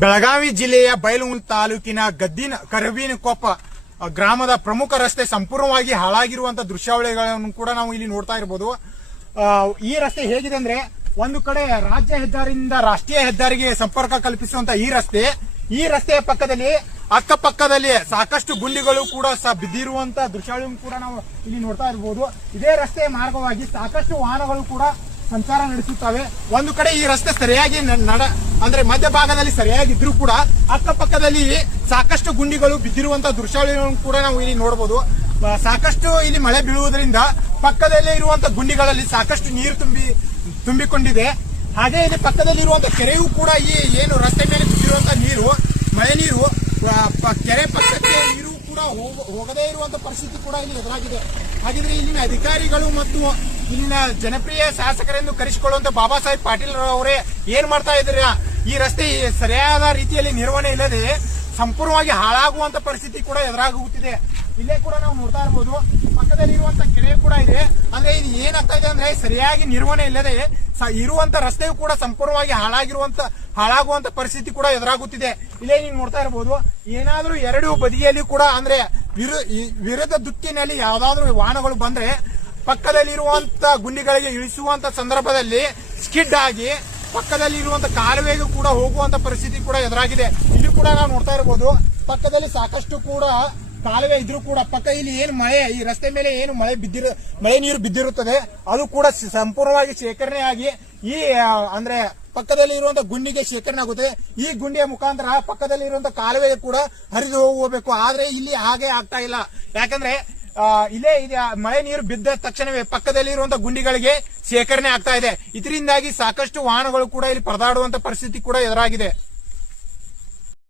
ಬೆಳಗಾವಿ ಜಿಲ್ಲೆಯ ಬೈಲಹೊಂಗಲ ತಾಲೂಕಿನ ಗದ್ದಿನ ಕರವಿನಕೊಪ್ಪ ಗ್ರಾಮದ ಪ್ರಮುಖ ರಸ್ತೆ ಸಂಪೂರ್ಣವಾಗಿ ಹಾಳಾಗಿರುವಂತಹ ದೃಶ್ಯಾವಳಿಗಳನ್ನು ಕೂಡ ನಾವು ಇಲ್ಲಿ ನೋಡ್ತಾ ಇರಬಹುದು. ಈ ರಸ್ತೆ ಹೇಗಿದೆ ಅಂದ್ರೆ, ಒಂದು ಕಡೆ ರಾಜ್ಯ ಹೆದ್ದಾರಿಯಿಂದ ರಾಷ್ಟ್ರೀಯ ಹೆದ್ದಾರಿಗೆ ಸಂಪರ್ಕ ಕಲ್ಪಿಸುವಂತ ಈ ರಸ್ತೆಯ ಪಕ್ಕದಲ್ಲಿ ಅಕ್ಕಪಕ್ಕದಲ್ಲಿ ಸಾಕಷ್ಟು ಗುಂಡಿಗಳು ಕೂಡ ಬಿದ್ದಿರುವಂತಹ ದೃಶ್ಯಾವಳಿಯನ್ನು ಕೂಡ ನಾವು ಇಲ್ಲಿ ನೋಡ್ತಾ ಇರಬಹುದು. ಇದೇ ರಸ್ತೆಯ ಮಾರ್ಗವಾಗಿ ಸಾಕಷ್ಟು ವಾಹನಗಳು ಕೂಡ ಸಂಚಾರ ನಡೆಸುತ್ತವೆ. ಒಂದು ಕಡೆ ಈ ರಸ್ತೆ ಸರಿಯಾಗಿ ಅಂದ್ರೆ ಮಧ್ಯಭಾಗದಲ್ಲಿ ಸರಿಯಾಗಿದ್ರೂ ಕೂಡ ಅಕ್ಕಪಕ್ಕದಲ್ಲಿ ಸಾಕಷ್ಟು ಗುಂಡಿಗಳು ಬಿದ್ದಿರುವಂತಹ ದೃಶ್ಯಾವಳಿಗಳನ್ನು ಕೂಡ ನಾವು ಇಲ್ಲಿ ನೋಡಬಹುದು. ಸಾಕಷ್ಟು ಇಲ್ಲಿ ಮಳೆ ಬೀಳುವುದರಿಂದ ಪಕ್ಕದಲ್ಲೇ ಇರುವಂತಹ ಗುಂಡಿಗಳಲ್ಲಿ ಸಾಕಷ್ಟು ನೀರು ತುಂಬಿಕೊಂಡಿದೆ. ಹಾಗೆ ಇಲ್ಲಿ ಪಕ್ಕದಲ್ಲಿ ಇರುವಂತಹ ಕೆರೆಯೂ ಕೂಡ ಈ ಏನು ರಸ್ತೆ ಮೇಲೆ ಬಿದ್ದಿರುವಂತಹ ನೀರು, ಮಳೆ ನೀರು ಕೆರೆ ಪಕ್ಕಕ್ಕೆ ನೀರು ಕೂಡ ಹೋಗದೇ ಇರುವಂತಹ ಪರಿಸ್ಥಿತಿ ಕೂಡ ಇಲ್ಲಿ ಎದುರಾಗಿದೆ. ಹಾಗಿದ್ರೆ ಇಲ್ಲಿನ ಅಧಿಕಾರಿಗಳು ಮತ್ತು ಇಲ್ಲಿನ ಜನಪ್ರಿಯ ಶಾಸಕರೆಂದು ಕರೆಸಿಕೊಳ್ಳುವಂತ ಬಾಬಾ ಸಾಹೇಬ್ ಪಾಟೀಲ್ ಅವರೇ ಏನ್ ಮಾಡ್ತಾ ಇದ್ದೀರ? ಈ ರಸ್ತೆ ಸರಿಯಾದ ರೀತಿಯಲ್ಲಿ ನಿರ್ವಹಣೆ ಇಲ್ಲದೆ ಸಂಪೂರ್ಣವಾಗಿ ಹಾಳಾಗುವಂತ ಪರಿಸ್ಥಿತಿ ಕೂಡ ಎದುರಾಗುತ್ತಿದೆ. ಇಲ್ಲೇ ಕೂಡ ನಾವು ನೋಡ್ತಾ ಇರಬಹುದು, ಪಕ್ಕದಲ್ಲಿ ಇರುವಂತ ಕೆರೆ ಕೂಡ ಇದೆ. ಅಂದ್ರೆ ಇದು ಏನಾಗ್ತಾ ಇದೆ ಅಂದ್ರೆ, ಸರಿಯಾಗಿ ನಿರ್ವಹಣೆ ಇಲ್ಲದೆ ಇರುವಂತ ರಸ್ತೆಯು ಕೂಡ ಸಂಪೂರ್ಣವಾಗಿ ಹಾಳಾಗುವಂತ ಪರಿಸ್ಥಿತಿ ಕೂಡ ಎದುರಾಗುತ್ತಿದೆ. ಇಲ್ಲೇ ನೀವು ನೋಡ್ತಾ ಇರಬಹುದು, ಏನಾದ್ರೂ ಎರಡು ಬದಿಯಲ್ಲಿ ಕೂಡ ಅಂದ್ರೆ ವಿರುದ್ಧ ದಿಕ್ಕಿನಲ್ಲಿ ಯಾವ್ದಾದ್ರು ವಾಹನಗಳು ಬಂದ್ರೆ ಪಕ್ಕದಲ್ಲಿ ಇರುವಂತ ಗುಂಡಿಗಳಿಗೆ ಇಳಿಸುವಂತ ಸಂದರ್ಭದಲ್ಲಿ ಸ್ಕಿಡ್ ಆಗಿ ಪಕ್ಕದಲ್ಲಿ ಇರುವಂತ ಕಾಲುವೆಗೂ ಕೂಡ ಹೋಗುವಂತ ಪರಿಸ್ಥಿತಿ ಕೂಡ ಎದುರಾಗಿದೆ. ಇಲ್ಲಿ ಕೂಡ ನಾವು ನೋಡ್ತಾ ಇರಬಹುದು, ಪಕ್ಕದಲ್ಲಿ ಸಾಕಷ್ಟು ಕೂಡ ಕಾಲುವೆ ಇದ್ರೂ ಕೂಡ ಪಕ್ಕ ಇಲ್ಲಿ ಏನು ಮಳೆ, ಈ ರಸ್ತೆ ಮೇಲೆ ಏನು ಮಳೆ ನೀರು ಬಿದ್ದಿರುತ್ತದೆ ಅದು ಕೂಡ ಸಂಪೂರ್ಣವಾಗಿ ಶೇಖರಣೆ ಆಗಿ ಈ ಅಂದ್ರೆ ಪಕ್ಕದಲ್ಲಿ ಇರುವಂತಹ ಗುಂಡಿಗೆ ಶೇಖರಣೆ ಆಗುತ್ತೆ. ಈ ಗುಂಡಿಯ ಮುಖಾಂತರ ಪಕ್ಕದಲ್ಲಿ ಇರುವಂತಹ ಕಾಲುವೆ ಕೂಡ ಹರಿದು ಹೋಗಬೇಕು. ಆದ್ರೆ ಇಲ್ಲಿ ಹಾಗೆ ಆಗ್ತಾ ಇಲ್ಲ. ಯಾಕಂದ್ರೆ ಇಲ್ಲೇ ಮಳೆ ನೀರು ಬಿದ್ದ ತಕ್ಷಣವೇ ಪಕ್ಕದಲ್ಲಿ ಇರುವಂತಹ ಗುಂಡಿಗಳಿಗೆ ಶೇಖರಣೆ ಆಗ್ತಾ ಇದೆ. ಇದರಿಂದಾಗಿ ಸಾಕಷ್ಟು ವಾಹನಗಳು ಕೂಡ ಇಲ್ಲಿ ಪರದಾಡುವಂತ ಪರಿಸ್ಥಿತಿ ಕೂಡ ಎದುರಾಗಿದೆ.